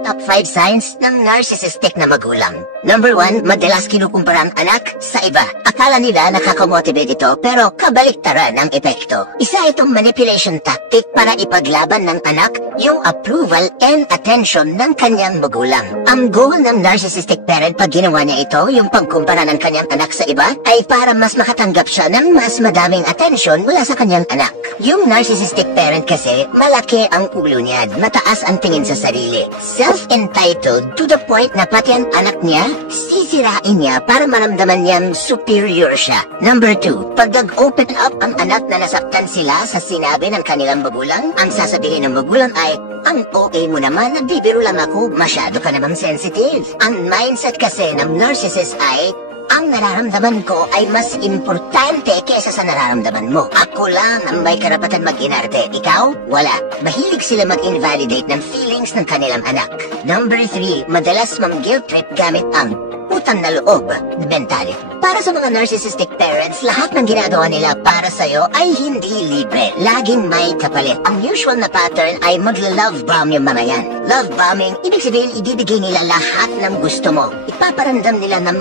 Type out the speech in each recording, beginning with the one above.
Top 5 signs ng narcissistic na magulang. Number 1, madalas kinukumpara ang anak sa iba. Akala nila nakakamotivate ito pero kabaliktaran ang epekto. Isa itong manipulation tactic para ipaglaban ng anak yung approval and attention ng kanyang magulang. Ang goal ng narcissistic parent pag ginawa niya ito, yung pagkumpara ng kanyang anak sa iba, ay para mas makatanggap siya ng mas madaming attention mula sa kanyang anak. Yung narcissistic parent kasi, malaki ang ulo niya, mataas ang tingin sa sarili. Self-entitled to the point na pati ang anak niya, sisirain niya para maramdaman niyang superior siya. Number 2, pag nag-open up ang anak na nasaktan sila sa sinabi ng kanilang magulang, ang sasabihin ng magulang ay, ang OA mo naman, nagbibiro lang ako, masyado ka namang sensitive. Ang mindset kasi ng narcissist ay, ang nararamdaman ko ay mas importante kesa sa nararamdaman mo. Ako lang ang may karapatan mag-inarte. Ikaw, wala. Mahilig sila mag-invalidate ng feelings ng kanilang anak. Number 3, madalas mang-guilt trip gamit ang utang na loob na mentality. Para sa mga narcissistic parents, lahat ng ginagawa nila para sa'yo ay hindi libre. Laging may kapalit. Ang usual na pattern ay magla-love bomb yung mga yan. Love bombing, ibig sabihin ibibigay nila lahat ng gusto mo. Ipaparamdam nila na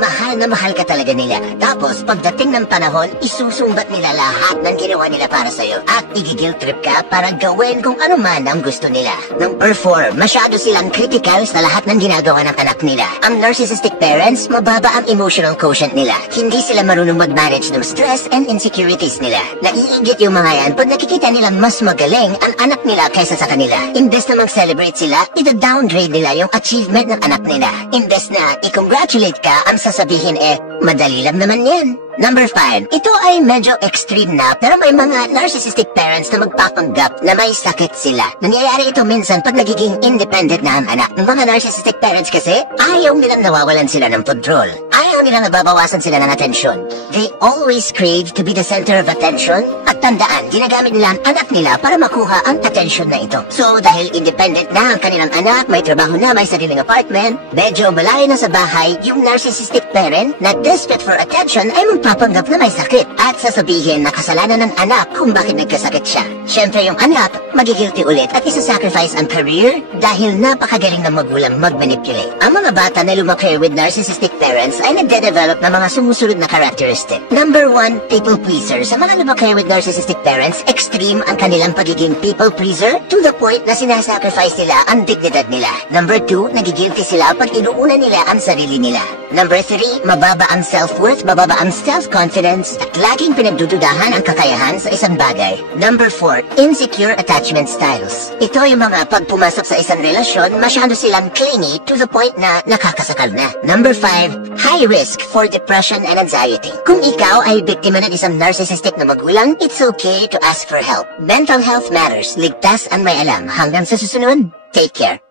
mahal ka talaga nila. Tapos, pagdating ng panahon, isusumbat nila lahat ng ginawa nila para sa'yo. At igigil trip ka para gawin kung ano man ang gusto nila. Number 4, masyado silang critical sa lahat ng ginagawa ng anak nila. Ang narcissistic parents, mababa ang emotional quotient nila. Hindi sila marunong mag-manage ng stress and insecurities nila. Naiingit yung mga yan pag nakikita nila mas magaling ang anak nila kaysa sa kanila. Imbes na mag-celebrate sila, ida-downgrade nila yung achievement ng anak nila. Imbes na i-congratulate ka, ang sasabihin madali lang naman yan. Number 5, ito ay medyo extreme na pero may mga narcissistic parents na magpapanggap na may sakit sila. Nangyayari ito minsan pag nagiging independent na ang anak. Ng mga narcissistic parents kasi, ayaw nilang nawawalan sila ng control. Ayaw nilang nababawasan sila ng atensyon. They always crave to be the center of attention at tandaan, ginagamit nila ang anak nila para makuha ang atensyon na ito. So dahil independent na ang kanilang anak, may trabaho na, may sariling apartment, medyo malayo na sa bahay, yung narcissistic parent na desperate for attention ay magpapanggap na may sakit at sasabihin na kasalanan ng anak kung bakit nagkasakit siya. Siyempre yung anak, magigilty ulit at isa-sacrifice ang career dahil napakagaling ng magulang mag-manipulate. Ang mga bata na lumaki with narcissistic parents ay nagde-develop ng mga sumusunod na characteristic. Number 1, people pleaser. Sa mga lumaki with narcissistic parents, extreme ang kanilang pagiging people pleaser to the point na sinasacrifice nila ang dignidad nila. Number 2, nagigilty sila pag inuuna nila ang sarili nila. Number 3, mababa ang self-worth, mababa ang self-confidence at laging pinagdududahan ang kakayahan sa isang bagay. Number 4, insecure attachment styles. Ito yung mga pag pumasok sa isang relasyon, masyado silang clingy to the point na nakakasakal na. Number 5, high risk for depression and anxiety. Kung ikaw ay biktima ng isang narcissistic na magulang, it's okay to ask for help. Mental health matters. Ligtas ang may alam. Hanggang sa susunod, take care.